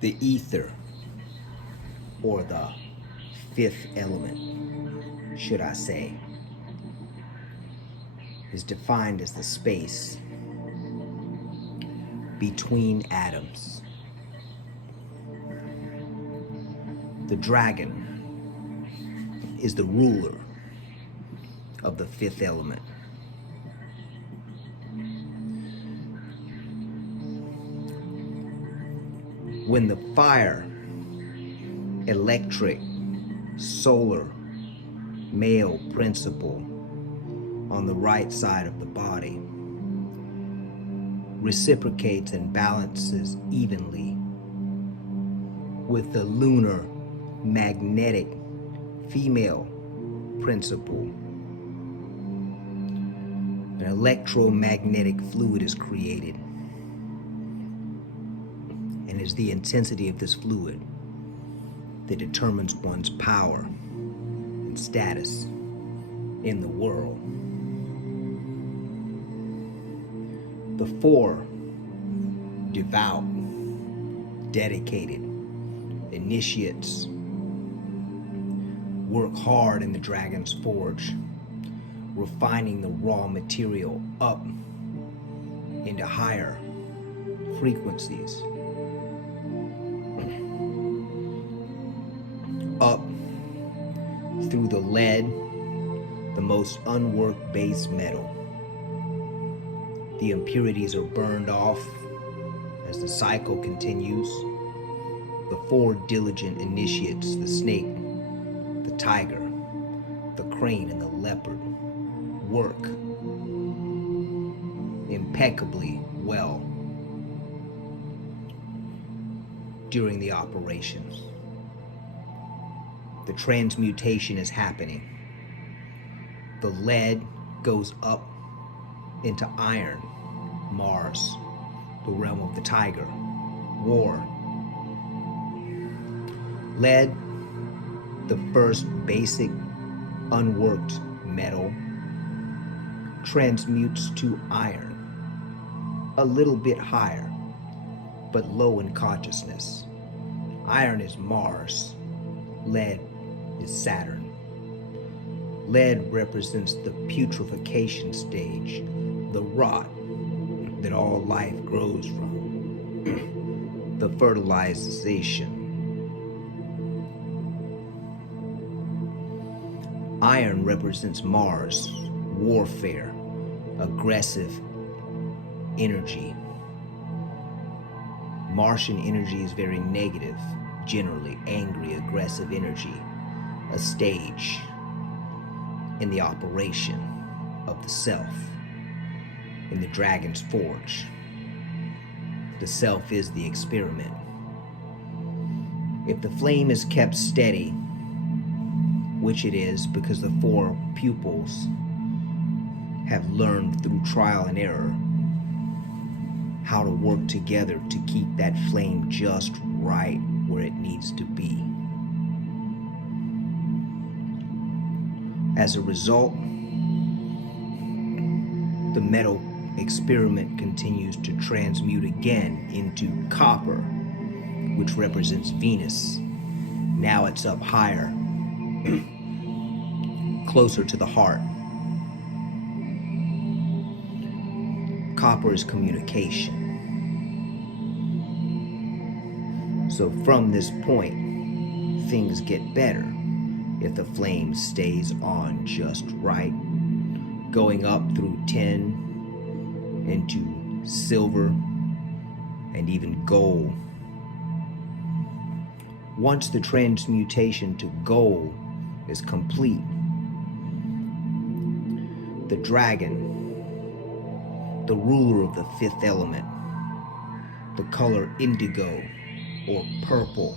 The ether, or the fifth element, should I say, is defined as the space between atoms. The dragon is the ruler of the fifth element. When the fire, electric, solar, male principle on the right side of the body reciprocates and balances evenly with the lunar magnetic female principle, an electromagnetic fluid is created, and it's the intensity of this fluid that determines one's power and status in the world. The four devout, dedicated initiates work hard in the dragon's forge, refining the raw material up into higher frequencies, up through the lead, the most unworked base metal. The impurities are burned off as the cycle continues. The four diligent initiates, the snake, the tiger, the crane, and the leopard, work impeccably well during the operations. The transmutation is happening. The lead goes up into iron, Mars, the realm of the tiger, war. Lead, the first basic unworked metal, transmutes to iron, a little bit higher, but low in consciousness. Iron is Mars, lead is Saturn. Lead represents the putrefaction stage, the rot that all life grows from, the fertilization. Iron represents Mars, warfare, aggressive energy. Martian energy is very negative, generally angry, aggressive energy, a stage in the operation of the self in the dragon's forge. The self is the experiment. If the flame is kept steady, which it is because the four pupils have learned through trial and error how to work together to keep that flame just right where it needs to be. As a result, the metal experiment continues to transmute again into copper, which represents Venus. Now it's up higher, closer to the heart. Copper is communication. So from this point, things get better if the flame stays on just right, going up through tin into silver and even gold. Once the transmutation to gold is complete, the dragon, the ruler of the fifth element, the color indigo or purple,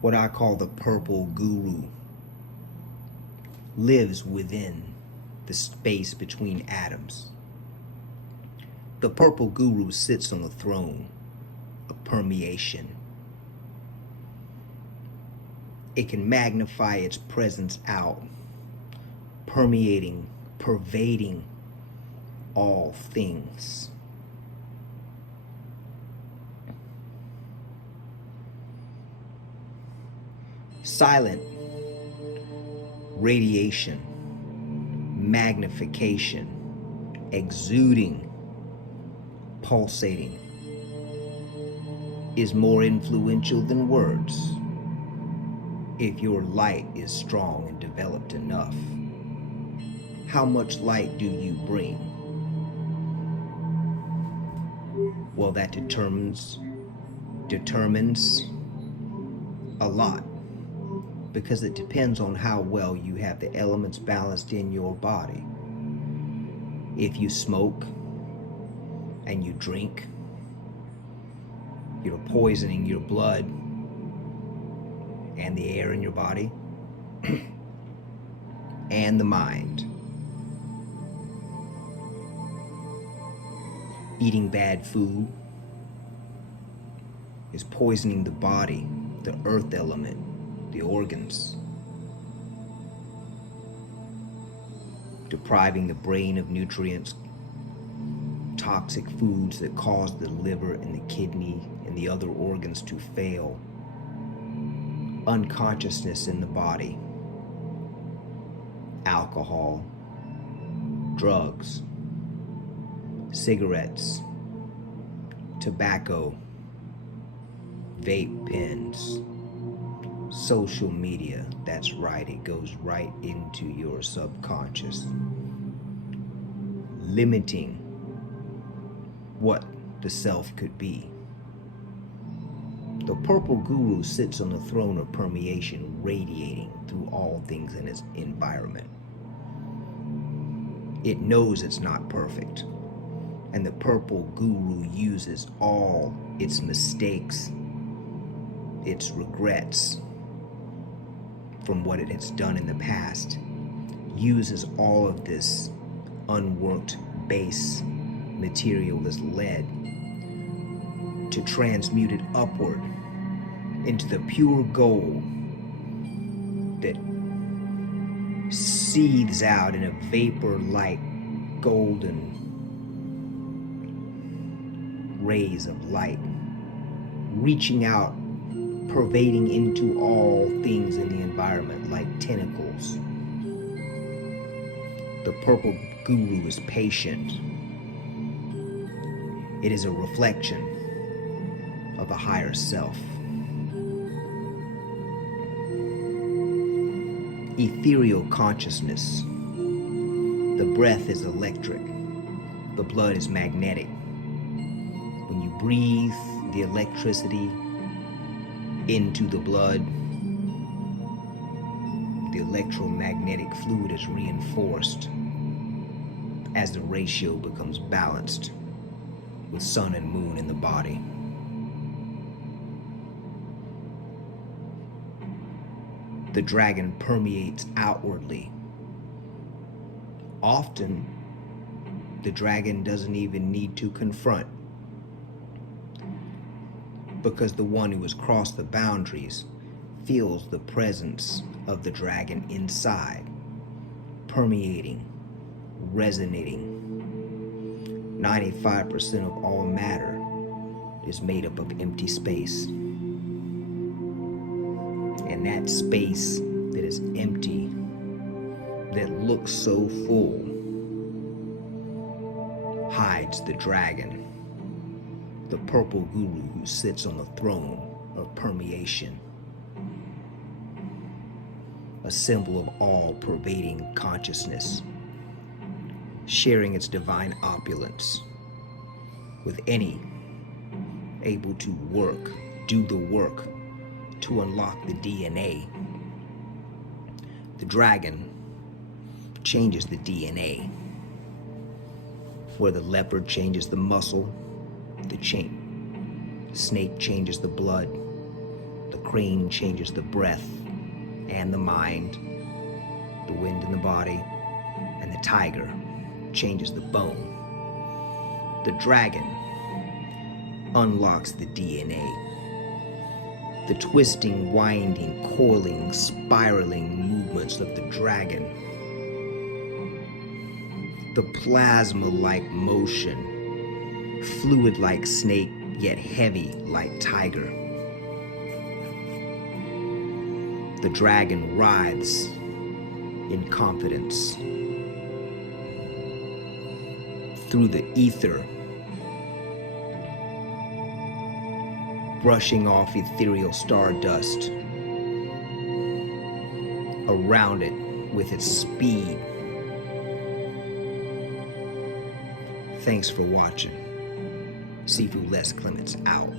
what I call the purple guru, lives within the space between atoms. The purple guru sits on the throne of permeation. It can magnify its presence out, permeating, pervading all things. Silent radiation, magnification, exuding, pulsating, is more influential than words if your light is strong and developed enough. How much light do you bring? Well, that determines a lot, because it depends on how well you have the elements balanced in your body. If you smoke and you drink, you're poisoning your blood and the air in your body and the mind. Eating bad food is poisoning the body, the earth element, the organs, depriving the brain of nutrients, toxic foods that cause the liver and the kidney and the other organs to fail, unconsciousness in the body, alcohol, drugs, cigarettes, tobacco, vape pens, social media. That's right, it goes right into your subconscious, limiting what the self could be. The purple guru sits on the throne of permeation, radiating through all things in its environment. It knows it's not perfect, and the purple guru uses all its mistakes, its regrets from what it has done in the past, uses all of this unworked base material, this lead, to transmute it upward into the pure gold that seethes out in a vapor-like golden rays of light, reaching out, pervading into all things in the environment like tentacles. The purple guru is patient. It is a reflection of the higher self. Ethereal consciousness. The breath is electric. The blood is magnetic. When you breathe the electricity into the blood, the electromagnetic fluid is reinforced as the ratio becomes balanced with sun and moon in the body. The dragon permeates outwardly. Often, the dragon doesn't even need to confront, because the one who has crossed the boundaries feels the presence of the dragon inside, permeating, resonating. 95% of all matter is made up of empty space. And that space that is empty, that looks so full, hides the dragon, the purple guru who sits on the throne of permeation, a symbol of all-pervading consciousness, sharing its divine opulence with any able to do the work to unlock the DNA. The dragon changes the DNA. Where the leopard changes the muscle, the snake changes the blood, the crane changes the breath and the mind, the wind in the body, and the tiger changes the bone. The dragon unlocks the DNA. The twisting, winding, coiling, spiraling movements of the dragon. The plasma-like motion, fluid like snake, yet heavy like tiger. The dragon writhes in confidence. Through the ether, brushing off ethereal stardust around it with its speed. Thanks for watching. Sifu Les Clements out.